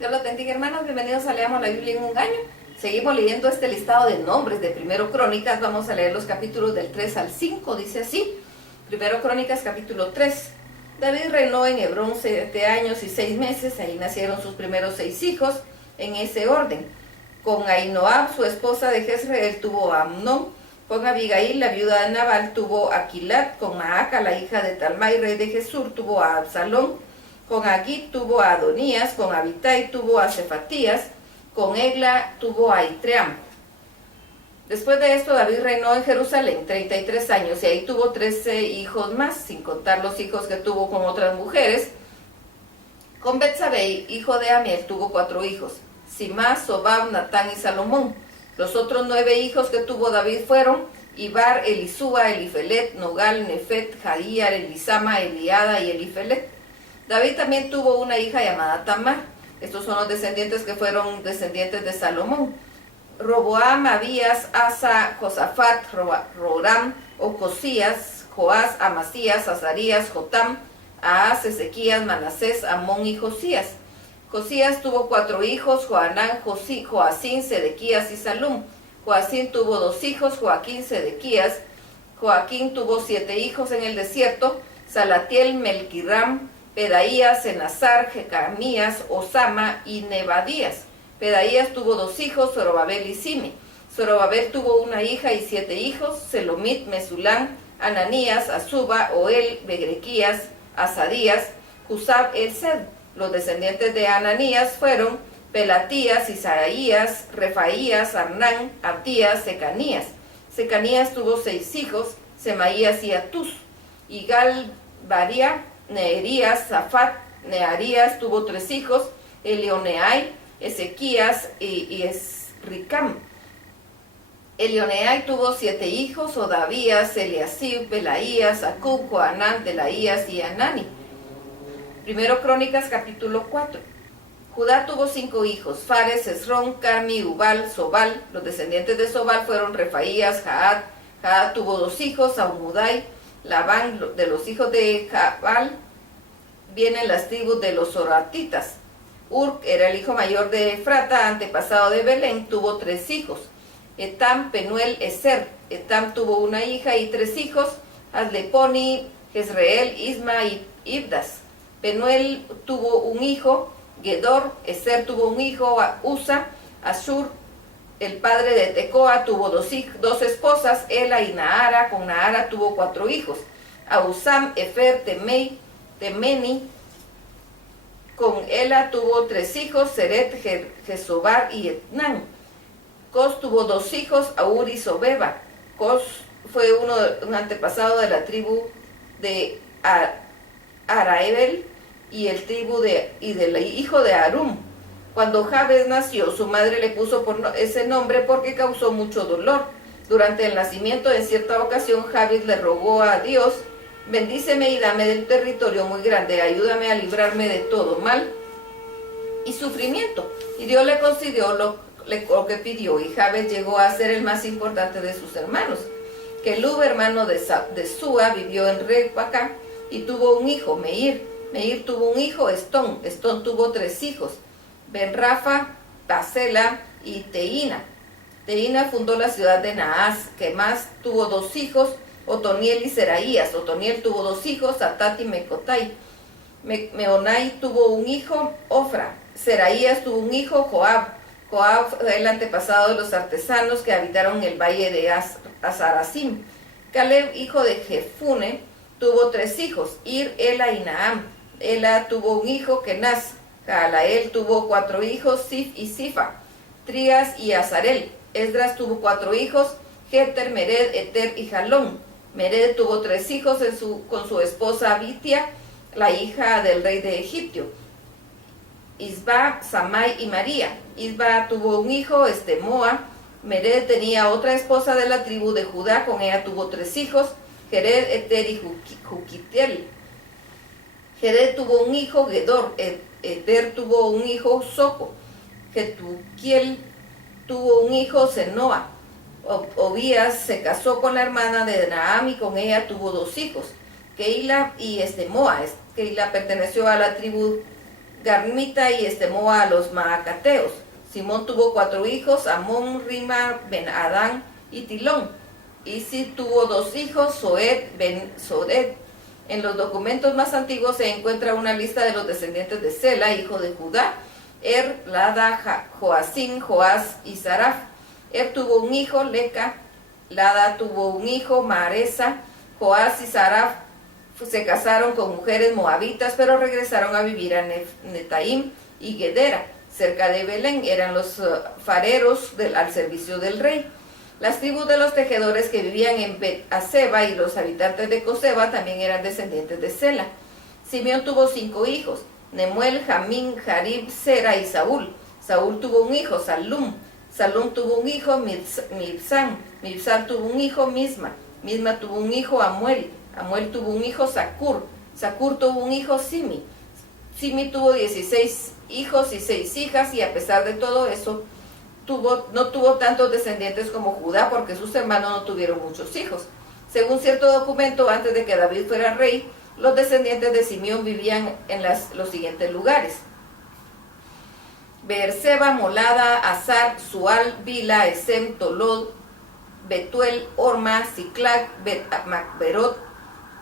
Dios los bendiga, hermanos. Bienvenidos a Leamos la Biblia en un año. Seguimos leyendo este listado de nombres de Primero Crónicas. Vamos a leer los capítulos del 3 al 5. Dice así: Primero Crónicas, capítulo 3. David reinó en Hebrón 7 años y 6 meses. Ahí nacieron sus primeros 6 hijos, en ese orden. Con Ahinoam, su esposa de Jezreel, tuvo a Amnón. Con Abigail, la viuda de Nabal, tuvo a Quilat. Con Maaca, la hija de Talmai, rey de Gesur, tuvo a Absalón. Con Agit tuvo a Adonías. Con Abitai tuvo a Cefatías. Con Egla tuvo a Itream. Después de esto, David reinó en Jerusalén 33 años y ahí tuvo 13 hijos más, sin contar los hijos que tuvo con otras mujeres. Con Betsabé, hijo de Amiel, tuvo 4 hijos: Simá, Sobab, Natán y Salomón. Los otros 9 hijos que tuvo David fueron Ibar, Elisúa, Elifelet, Nogal, Nefet, Jadíar, Elisama, Eliada y Elifelet. David también tuvo una hija llamada Tamar. Estos son los descendientes que fueron descendientes de Salomón: Roboam, Abías, Asa, Josafat, Roram, Ocosías, Joás, Amasías, Azarías, Jotam, Ahaz, Ezequías, Manasés, Amón y Josías. Josías tuvo 4 hijos: Joanán, Joacín, Sedequías y Salum. Joacín tuvo 2 hijos: Joaquín, Sedequías. Joaquín tuvo 7 hijos en el desierto: Salatiel, Melquiram, Pedaías, Enazar, Jecamías, Osama y Nebadías. Pedaías tuvo 2 hijos: Zorobabel y Sime. Zorobabel tuvo una hija y 7 hijos: Selomit, Mesulán, Ananías, Azuba, Oel, Begrequías, Asadías, Jusab, Elsed. Los descendientes de Ananías fueron Pelatías, Isaías, Refaías, Arnán, Abdías, Secanías. Secanías tuvo 6 hijos: Semaías y Atús. Igal, Baria, Neerías, Zafat. Nearías tuvo 3 hijos: Elioneai, Ezequías y Esricam. Elioneai tuvo 7 hijos: Odavías, Eliasib, Belaías, Acub, Joanán, Delaías y Anani. Primero Crónicas, capítulo 4. Judá tuvo 5 hijos: Fares, Esrón, Carmi, Ubal, Sobal. Los descendientes de Sobal fueron Refaías, Jaad. Jaad tuvo 2 hijos: Aumudai, Labán. De los hijos de Jabal vienen las tribus de los Zoratitas. Ur era el hijo mayor de Efrata, antepasado de Belén. Tuvo 3 hijos: Etam, Penuel, Eser. Etam tuvo una hija y 3 hijos: Asleponi, Jezreel, Isma y Ibdas. Penuel tuvo un hijo, Gedor. Eser tuvo un hijo, Usa. Asur, el padre de Tecoa, tuvo 2 esposas, Ela y Naara. Con Naara tuvo 4 hijos: Ahusam, Efer, Temeni. Con Ela tuvo 3 hijos: Seret, Jesobar y Etnán. Cos tuvo 2 hijos: Aur y Sobeba. Cos fue un antepasado de la tribu de Araebel y del hijo de Arum. Cuando Jabes nació, su madre le puso ese nombre porque causó mucho dolor. Durante el nacimiento, en cierta ocasión, Jabes le rogó a Dios: bendíceme y dame del territorio muy grande, ayúdame a librarme de todo mal y sufrimiento. Y Dios le concedió lo que pidió, y Jabes llegó a ser el más importante de sus hermanos. Kelub, hermano de Sua, vivió en Rebacá y tuvo un hijo, Meir. Meir tuvo un hijo, Estón. Estón tuvo 3 hijos: Benrafa, Pasela y Teína. Teína fundó la ciudad de Naas. Que más tuvo 2 hijos: Otoniel y Seraías. Otoniel tuvo 2 hijos: Atat y Mecotai. Meonai tuvo un hijo, Ofra. Seraías tuvo un hijo, Joab. Joab fue el antepasado de los artesanos que habitaron en el valle de Azarasim. Caleb, hijo de Jefune, tuvo 3 hijos: Ir, Ela y Naam. Ela tuvo un hijo, Kenaz. Jaalael tuvo 4 hijos: Sif y Sifa. Trías y Azarel. Esdras tuvo 4 hijos: Jeter, Mered, Eter y Jalón. Mered tuvo 3 hijos con su esposa Abitia, la hija del rey de Egipto: Isba, Samai y María. Isba tuvo un hijo, Estemoa. Mered tenía otra esposa de la tribu de Judá. Con ella tuvo 3 hijos: Jered, Eter y Juquitiel. Jered tuvo un hijo, Gedor. Eter tuvo un hijo, Soco. Jetuquiel tuvo un hijo, Senoa. Obías se casó con la hermana de Naam y con ella tuvo 2 hijos, Keila y Estemoa. Keila perteneció a la tribu Garmita y estemó a los maacateos. Simón tuvo 4 hijos, Amón, Rima, Ben Adán y Tilón. Isi tuvo 2 hijos, Soed, Ben Soded. En los documentos más antiguos se encuentra una lista de los descendientes de Sela, hijo de Judá: Lada, Joacín, Joás y Saraf. Tuvo un hijo, Leca. Lada tuvo un hijo, Maresa. Joás y Saraf se casaron con mujeres moabitas, pero regresaron a vivir a Netaim y Gedera, cerca de Belén. Eran los fareros al servicio del rey. Las tribus de los tejedores que vivían en Bet-Aseba y los habitantes de Coseba también eran descendientes de Sela. Simeón tuvo 5 hijos: Nemuel, Jamín, Jarib, Sera y Saúl. Saúl tuvo un hijo, Salum. Salum tuvo un hijo, Mibsam. Mibsam tuvo un hijo, Misma. Misma tuvo un hijo, Amuel. Amuel tuvo un hijo, Zacur. Zacur tuvo un hijo, Simi. Simi tuvo 16 hijos y 6 hijas, y a pesar de todo eso, no tuvo tantos descendientes como Judá, porque sus hermanos no tuvieron muchos hijos. Según cierto documento, antes de que David fuera rey, los descendientes de Simeón vivían en los siguientes lugares: Beerseba, Molada, Azar, Sual, Bila, Esem, Tolod, Betuel, Orma, Ciclac, Bet-Macberot,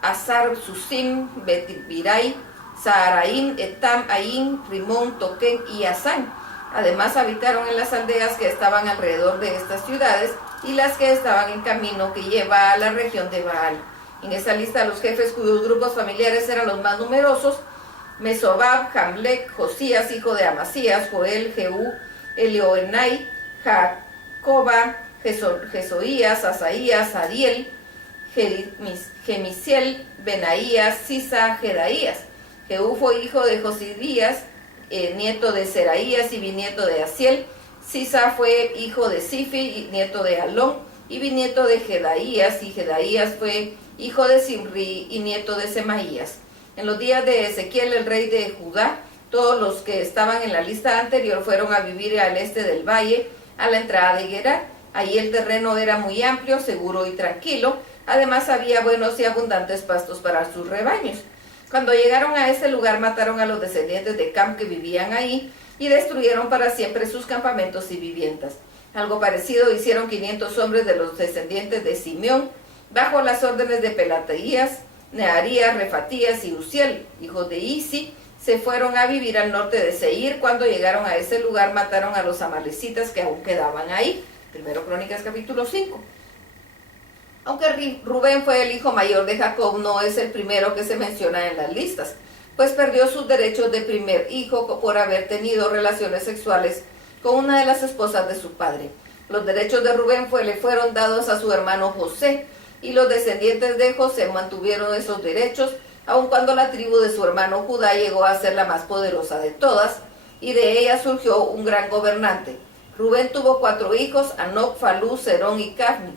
Azar, Susim, Bet-Birai, Saharaim, Etam, Ain, Rimón, Toquén y Asán. Además habitaron en las aldeas que estaban alrededor de estas ciudades y las que estaban en camino que lleva a la región de Baal. En esa lista los jefes cuyos grupos familiares eran los más numerosos: Mesobab, Jamlec, Josías, hijo de Amasías, Joel, Jehú, Elioenai, Jacoba, Jesoías, Asaías, Adiel, Gemisiel, Benaías, Sisa, Jedaías. Jehú fue hijo de Josidías, nieto de Seraías y bisnieto de Asiel. Sisa fue hijo de Sifi, nieto de Alón y bisnieto de Jedaías, y Jedaías fue hijo de Simri y nieto de Semaías. En los días de Ezequiel, el rey de Judá, todos los que estaban en la lista anterior fueron a vivir al este del valle, a la entrada de Gerar. Allí el terreno era muy amplio, seguro y tranquilo. Además había buenos y abundantes pastos para sus rebaños. Cuando llegaron a ese lugar, mataron a los descendientes de Cam que vivían ahí y destruyeron para siempre sus campamentos y viviendas. Algo parecido hicieron 500 hombres de los descendientes de Simeón, bajo las órdenes de Pelataías, Nearías, Refatías y Uziel, hijos de Isi. Se fueron a vivir al norte de Seir. Cuando llegaron a ese lugar, mataron a los amalecitas que aún quedaban ahí. Primero Crónicas capítulo 5. Aunque Rubén fue el hijo mayor de Jacob, no es el primero que se menciona en las listas, pues perdió sus derechos de primer hijo por haber tenido relaciones sexuales con una de las esposas de su padre. Los derechos de Rubén le fueron dados a su hermano José, y los descendientes de José mantuvieron esos derechos, aun cuando la tribu de su hermano Judá llegó a ser la más poderosa de todas, y de ella surgió un gran gobernante. Rubén tuvo 4 hijos: Anoc, Falú, Serón y Carmi.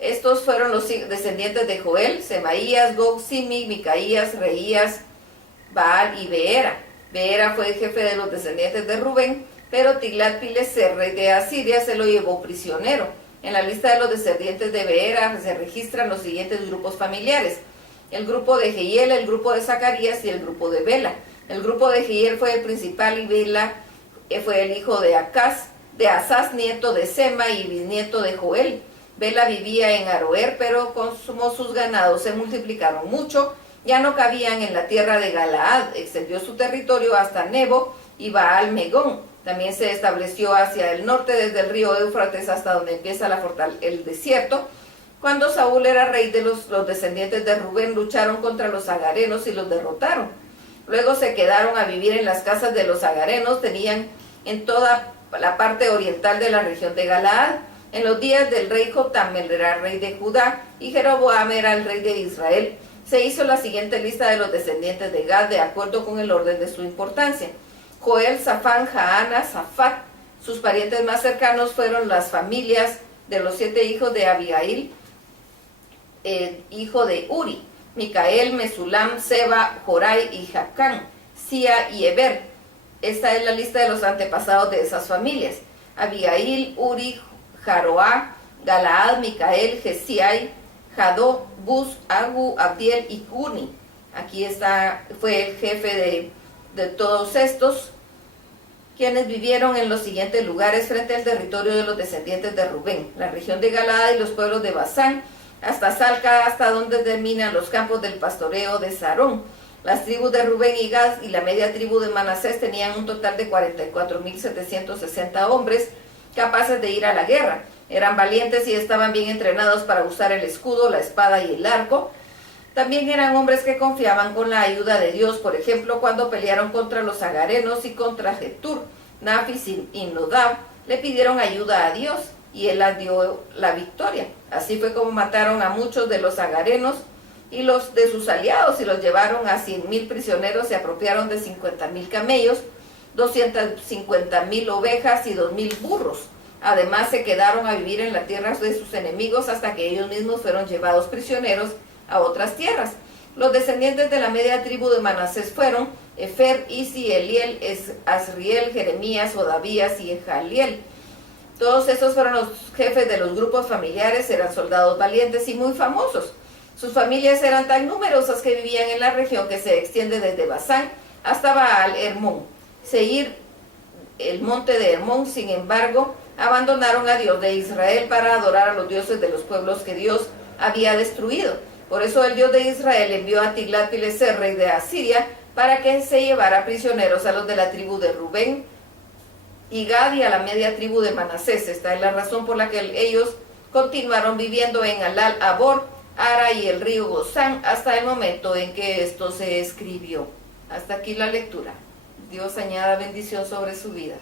Estos fueron los descendientes de Joel: Semaías, Gog, Simi, Micaías, Reías, Baal y Beera. Beera fue el jefe de los descendientes de Rubén, pero Tiglat-Pileser, rey de Asiria, se lo llevó prisionero. En la lista de los descendientes de Beera se registran los siguientes grupos familiares: el grupo de Jehiel, el grupo de Zacarías y el grupo de Bela. El grupo de Jehiel fue el principal, y Bela fue el hijo de Asás, nieto de Sema y bisnieto de Joel. Bela vivía en Aroer, pero como sus ganados se multiplicaron mucho, ya no cabían en la tierra de Galaad. Extendió su territorio hasta Nebo y Baal Megón. También se estableció hacia el norte, desde el río Éufrates hasta donde empieza el desierto. Cuando Saúl era rey, los descendientes de Rubén lucharon contra los agarenos y los derrotaron. Luego se quedaron a vivir en las casas de los agarenos. Tenían en toda la parte oriental de la región de Galaad. En los días del rey Jotam, él era rey de Judá, y Jeroboam era el rey de Israel, se hizo la siguiente lista de los descendientes de Gad, de acuerdo con el orden de su importancia: Joel, Safán, Jaana, Safat. Sus parientes más cercanos fueron las familias de los 7 hijos de Abigail, hijo de Uri: Micael, Mesulam, Seba, Jorai y Jacán, Sia y Eber. Esta es la lista de los antepasados de esas familias: Abigail, Uri, Jaroá, Galaad, Micael, Gesiai, Jadó, Bus, Agu, Abdiel y Guni. Aquí fue el jefe de todos estos, quienes vivieron en los siguientes lugares frente al territorio de los descendientes de Rubén: la región de Galaad y los pueblos de Basán, hasta Salca, hasta donde terminan los campos del pastoreo de Sarón. Las tribus de Rubén y Gad y la media tribu de Manasés tenían un total de 44.760 hombres capaces de ir a la guerra. Eran valientes y estaban bien entrenados para usar el escudo, la espada y el arco. También eran hombres que confiaban con la ayuda de Dios, por ejemplo, cuando pelearon contra los agarenos y contra Getur. Nafis y Nodab le pidieron ayuda a Dios y él les dio la victoria. Así fue como mataron a muchos de los agarenos y los de sus aliados, y los llevaron a 100.000 prisioneros. Se apropiaron de 50.000 camellos, 250.000 ovejas y 2.000 burros. Además se quedaron a vivir en la tierra de sus enemigos hasta que ellos mismos fueron llevados prisioneros a otras tierras. Los descendientes de la media tribu de Manasés fueron Efer, Isi, Eliel, Asriel, Jeremías, Odabías y Jaliel. Todos estos fueron los jefes de los grupos familiares, eran soldados valientes y muy famosos. Sus familias eran tan numerosas que vivían en la región que se extiende desde Basán hasta Baal Hermón. Seir, el monte de Hermón, sin embargo, abandonaron a Dios de Israel para adorar a los dioses de los pueblos que Dios había destruido. Por eso el Dios de Israel envió a Tiglat-Pileser, rey de Asiria, para que se llevara prisioneros a los de la tribu de Rubén y Gad y a la media tribu de Manasés. Esta es la razón por la que ellos continuaron viviendo en Alal Abor, Ara y el río Gozán hasta el momento en que esto se escribió. Hasta aquí la lectura. Dios añada bendición sobre su vida.